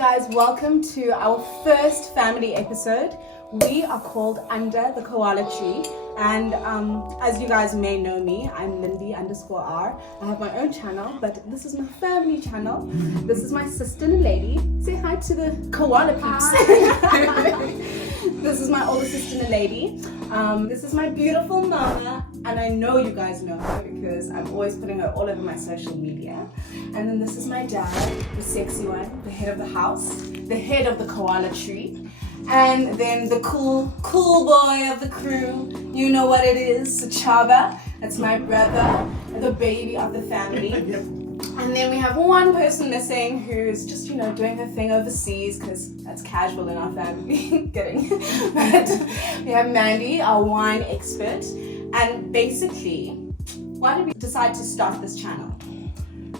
guys, welcome to our first family episode. We are called Under the Koala Tree, and as you guys may know me, I'm Mandi_R. I have my own channel, but this is my family channel. This is my sister Lady. Say hi to the koala peeps. This is my older sister Lady. This is my beautiful mama, and I know you guys know her because I'm always putting her all over my social media. And then this is my dad, the sexy one, the head of the house, the head of the koala tree. And then the cool boy of the crew, you know what it is, Sechaba. That's my brother, the baby of the family. And then we have one person missing who's just, doing her thing overseas because that's casual in our family. Kidding. But we have Mandi, our wine expert. And basically, why did we decide to start this channel?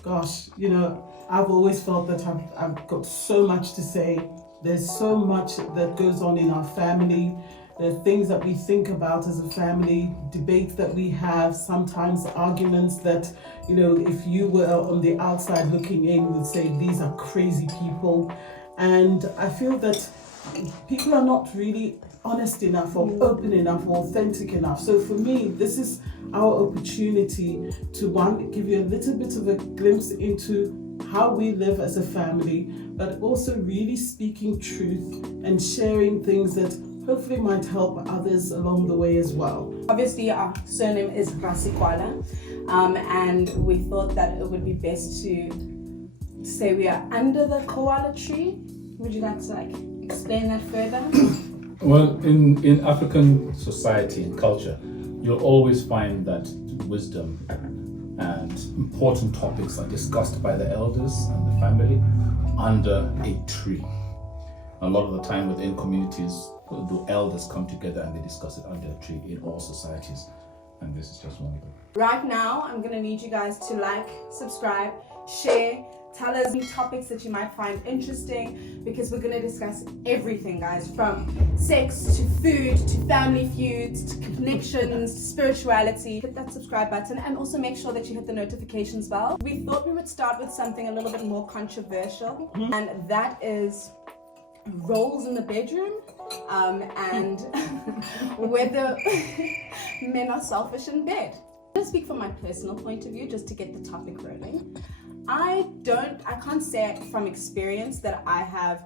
Gosh, I've always felt that I've got so much to say. There's so much that goes on in our family. There are things that we think about as a family, debates that we have, sometimes arguments that, if you were on the outside looking in, would say these are crazy people. And I feel that people are not really honest enough or open enough or authentic enough. So for me, this is our opportunity to, one, give you a little bit of a glimpse into how we live as a family, but also really speaking truth and sharing things that hopefully might help others along the way as well. Obviously, our surname is Rasekoalas, and we thought that it would be best to say we are under the koala tree. Would you like to explain that further? Well, in African society and culture, you'll always find that wisdom and important topics are discussed by the elders and the family under a tree. A lot of the time within communities, the elders come together and they discuss it under a tree in all societies, and this is just one of them. Right now, I'm going to need you guys to like, subscribe, share, tell us new topics that you might find interesting, because we're going to discuss everything, guys, from sex to food to family feuds to connections to spirituality. Hit that subscribe button and also make sure that you hit the notifications bell. We thought we would start with something a little bit more controversial, and that is roles in the bedroom, and whether men are selfish in bed. I'm going to speak from my personal point of view just to get the topic rolling. I can't say from experience that I have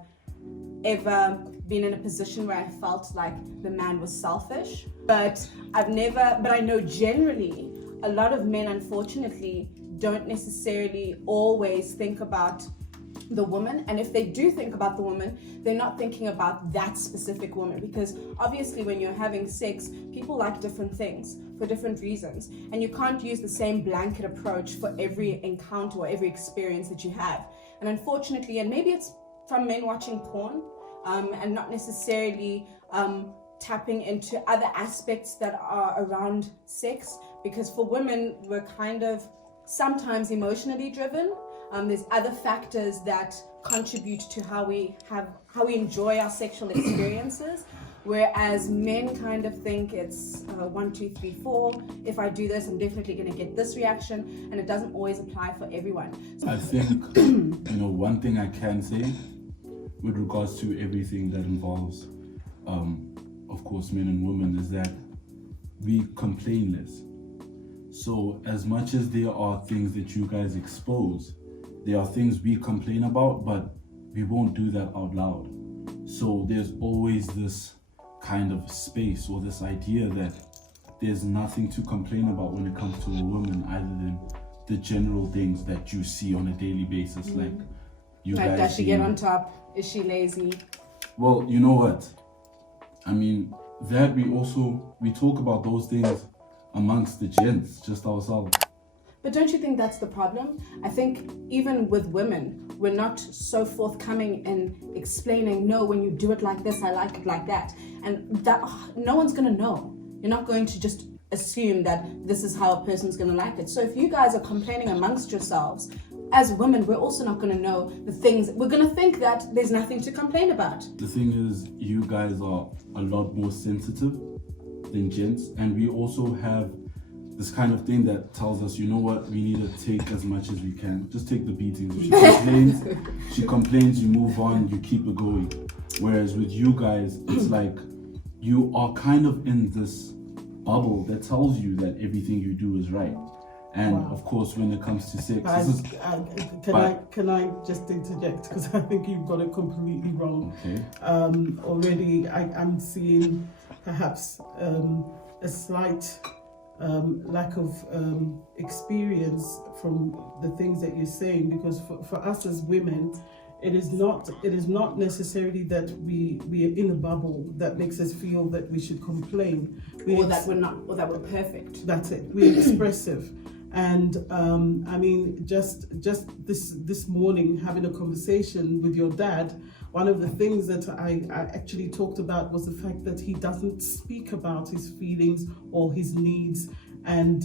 ever been in a position where I felt like the man was selfish, but I know generally a lot of men, unfortunately, don't necessarily always think about the woman, and if they do think about the woman, they're not thinking about that specific woman, because obviously when you're having sex, people like different things for different reasons, and you can't use the same blanket approach for every encounter or every experience that you have. And unfortunately, and maybe it's from men watching porn, and not necessarily tapping into other aspects that are around sex, because for women, we're kind of sometimes emotionally driven. There's other factors that contribute to how we enjoy our sexual experiences, whereas men kind of think it's 1, 2, 3, 4. If I do this, I'm definitely going to get this reaction, and it doesn't always apply for everyone. I think one thing I can say with regards to everything that involves, of course, men and women, is that we complain less. So as much as there are things that you guys expose, there are things we complain about, but we won't do that out loud. So there's always this kind of space or this idea that there's nothing to complain about when it comes to a woman, other than the general things that you see on a daily basis. Like does she get on top? Is she lazy? Well, you know what? I mean, that we talk about those things amongst the gents, just ourselves. But don't you think that's the problem? I think even with women, we're not so forthcoming in explaining, no, when you do it like this, I like it like that. And that no one's going to know. You're not going to just assume that this is how a person's going to like it. So if you guys are complaining amongst yourselves, as women, we're also not going to know the things. We're going to think that there's nothing to complain about. The thing is, you guys are a lot more sensitive than gents, and we also have this kind of thing that tells us, you know what, we need to take as much as we can. Just take the beatings. If she complains, you move on, you keep it going. Whereas with you guys, it's like you are kind of in this bubble that tells you that everything you do is right. And of course, when it comes to sex, can I just interject, because I think you've got it completely wrong. Okay. Already, I'm seeing perhaps a slight lack of experience from the things that you're saying, because for us as women, it is not necessarily that we are in a bubble that makes us feel that we should complain, that we're perfect. That's it. We're expressive. And I mean, just this morning, having a conversation with your dad, one of the things that I actually talked about was the fact that he doesn't speak about his feelings or his needs. And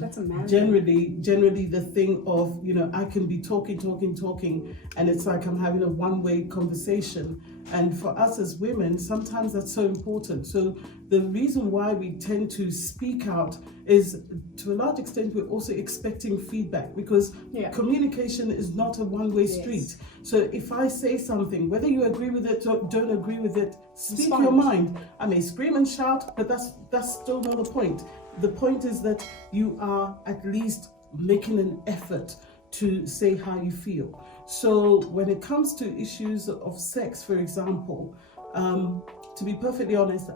That's a man. generally the thing of, you know, I can be talking, and it's like I'm having a one-way conversation. And for us as women, sometimes that's so important. So the reason why we tend to speak out is, to a large extent, we're also expecting feedback, because communication is not a one-way street. So if I say something, whether you agree with it or don't agree with it, speak your mind. I may scream and shout, but that's still not the point. The point is that you are at least making an effort to say how you feel. So when it comes to issues of sex, for example, to be perfectly honest,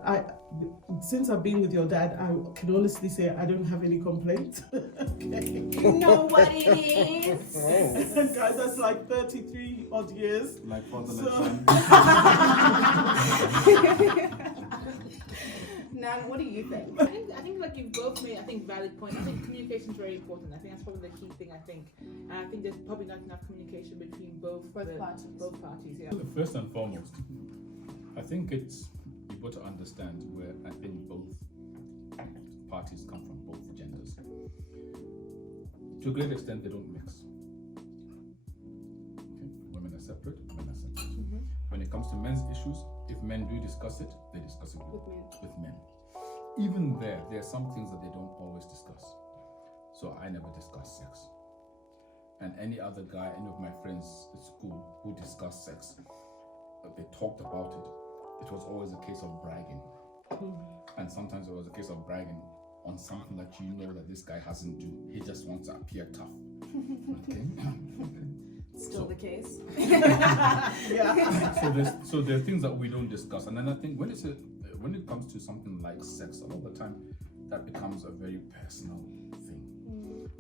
since I've been with your dad, I can honestly say I don't have any complaints. Okay. You know what it is. Guys, that's like 33 odd years. like father, So- like son. Nan, what do you think? I think like you've both made, valid points. I think communication is very important. I think that's probably the key thing. And I think there's probably not enough communication between both parties. Both parties, yeah. First and foremost, I think you've got to understand where I think both parties come from, both genders. To a great extent, they don't mix. Okay? Women are separate, men are separate. Mm-hmm. When it comes to men's issues, if men do discuss it, they discuss it with men. Even there are some things that they don't always discuss. So I never discuss sex. And any other guy, any of my friends at school who discussed sex, they talked about it. It was always a case of bragging. And sometimes it was a case of bragging on something that you know that this guy hasn't do. He just wants to appear tough. Okay? Still the case. So there are things that we don't discuss. And then I think when it comes to something like sex, a lot of the time that becomes a very personal thing.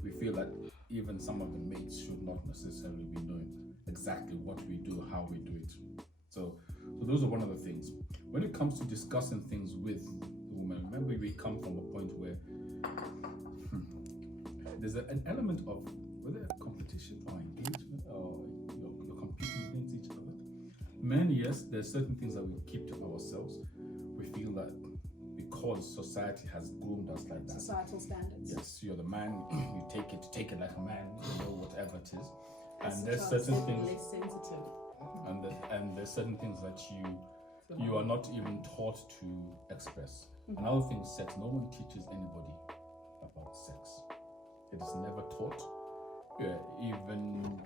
We feel that even some of the mates should not necessarily be knowing exactly what we do, how we do it. So those are one of the things. When it comes to discussing things with the woman, remember we come from a point where there's an element of whether competition or engagement or you're competing against each other. Men, yes, there's certain things that we keep to ourselves. We feel that because society has groomed us like that. Societal standards. Yes, you're the man, you take it like a man, whatever it is. As And a there's child, certain sexually things sensitive. and there's certain things that you are not even taught to express. Another thing, sex. No one teaches anybody about sex. It is never taught. Even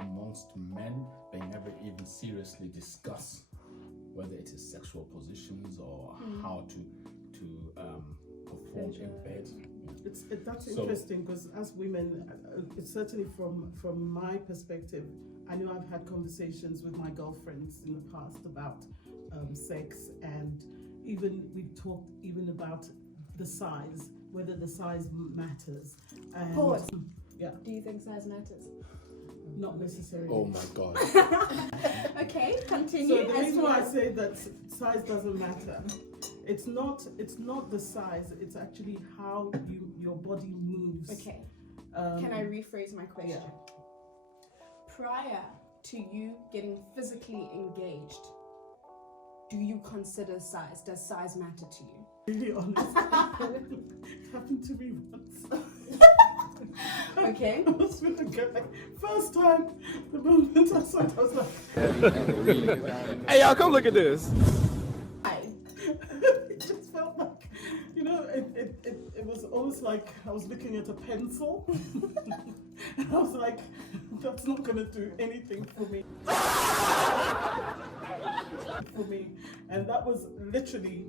amongst men, they never even seriously discuss whether it is sexual positions or how to perform in bed. That's interesting, because as women, it's certainly from my perspective, I know I've had conversations with my girlfriends in the past about sex, and we've talked even about the size, whether the size matters. And Pause. Yeah. Do you think size matters? Not necessarily. Oh my god. Okay, continue. So the reason why I say that size doesn't matter, it's not the size, it's actually how your body moves. Okay. Can I rephrase my question? Yeah. Prior to you getting physically engaged, do you consider size? Does size matter to you? Really honest. It happened to me once. Okay. I was with a guy. First time, the moment I saw it, I was like, Hey y'all, come look at this. it just felt like, it was almost just like, I was looking at a pencil. And I was like, that's not going to do anything for me. And that was literally,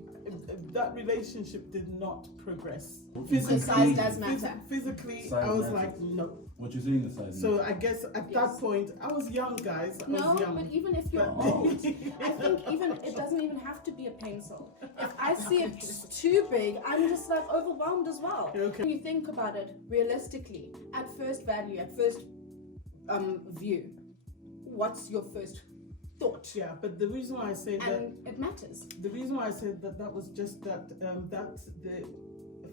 that relationship did not progress. So size does matter. Physically, Size I was matters. like, no. What you're saying is size. So I guess at that point, I was young, guys. I No, was young. but even if you're But- old, I think even it doesn't even have to be a pencil. If I see it too big, I'm just like overwhelmed as well. Okay. When you think about it realistically, at first value, at first view, what's your first thought? Yeah, but the reason why I say that, And it matters. the reason why I said that that was just that, that's the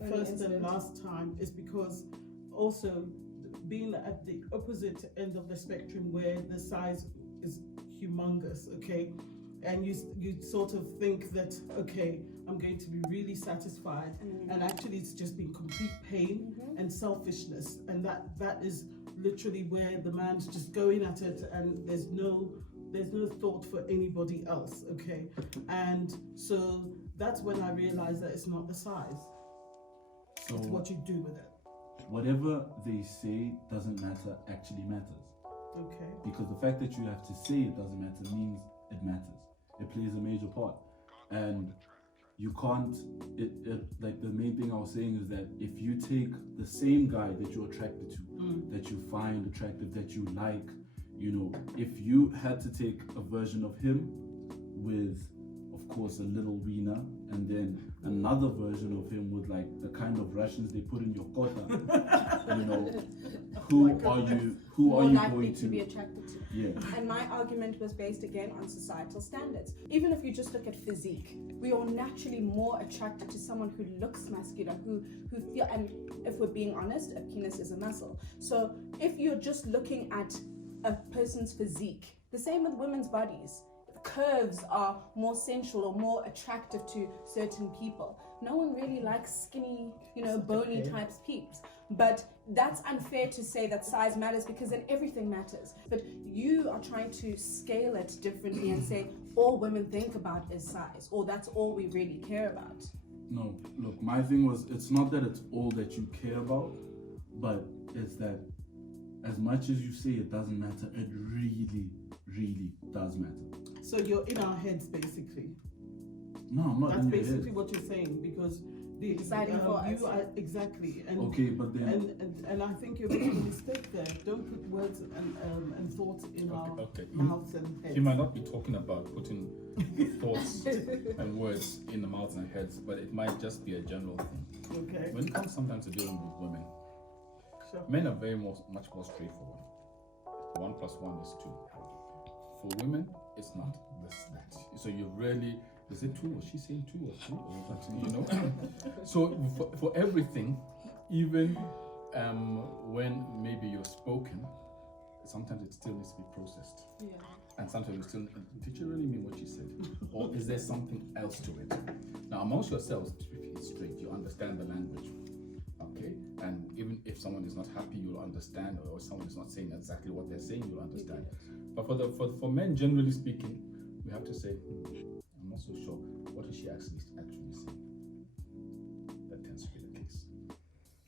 first incident. and last time is because also being at the opposite end of the spectrum where the size is humongous, okay? And you sort of think that, okay, I'm going to be really satisfied, and actually it's just been complete pain and selfishness, and that is literally where the man's just going at it, and there's no thought for anybody else, okay? And so that's when I realized that it's not the size, So it's what you do with it, whatever they say doesn't matter actually matters. okay? Because the fact that you have to say it doesn't matter means it matters. It plays a major part. And you can't, like the main thing I was saying is that if you take the same guy that you're attracted to, that you find attractive, that you like, you know, if you had to take a version of him with, of course, a little wiener, and then another version of him with like the kind of Russians they put in your kota, you know, who are you More likely going to be attracted to. Yeah. And my argument was based again on societal standards. Even if you just look at physique, we are naturally more attracted to someone who looks masculine, who feel, and if we're being honest, a penis is a muscle. So if you're just looking at a person's physique, the same with women's bodies. Curves are more sensual or more attractive to certain people. No one really likes skinny, bony types peeps. But that's unfair to say that size matters, because then everything matters. But you are trying to scale it differently and say all women think about is size, or that's all we really care about. No, look, my thing was, it's not that it's all that you care about, but it's that as much as you say it doesn't matter, it really, really does matter. So you're in our heads, basically. No, I'm not That's in your basically head. what you're saying, because the Deciding for us. you are exactly. And, Okay, but then and I think you're making a mistake there. Don't put words and thoughts in our Okay. mouths and heads. He might not be talking about putting thoughts and words in the mouths and heads, but it might just be a general thing. Okay. When it comes sometimes to dealing with women, Sure. men are much more straightforward. 1 + 1 is 2. For women, it's not this, that. So you really, is it 2? Was she saying 2 or 3? Or something, So for everything, even when maybe you're spoken, sometimes it still needs to be processed. Yeah. And sometimes you still, did you really mean what you said? Or is there something else to it? Now, amongst yourselves, to be straight, you understand the language. Okay? And even if someone is not happy, you'll understand, or someone is not saying exactly what they're saying, you'll understand. But for men, generally speaking, we have to say, I'm not so sure. What is she actually saying? That tends to be the case.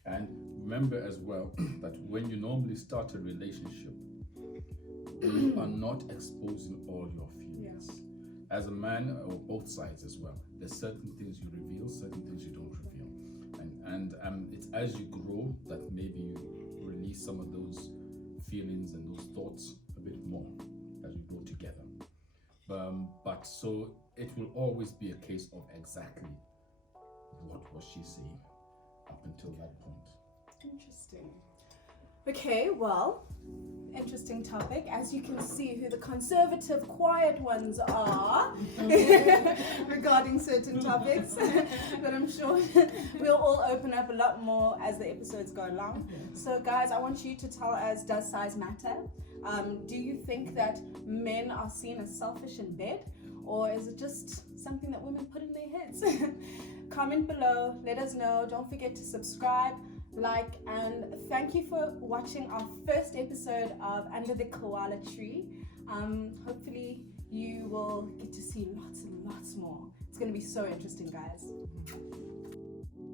And remember as well that when you normally start a relationship, you are not exposing all your feelings. Yeah. As a man, or both sides as well, there's certain things you reveal, certain things you don't reveal. And it's as you grow that maybe you release some of those feelings and those thoughts a bit more as you grow together. But so it will always be a case of exactly what was she saying up until that point. Interesting. Okay, well, interesting topic. As you can see who the conservative, quiet ones are regarding certain topics. But I'm sure we'll all open up a lot more as the episodes go along. So guys, I want you to tell us, does size matter? Do you think that men are seen as selfish in bed? Or is it just something that women put in their heads? Comment below, let us know. Don't forget to subscribe, like, and thank you for watching our first episode of Under the Koala Tree. Hopefully you will get to see lots and lots more. It's going to be so interesting, guys.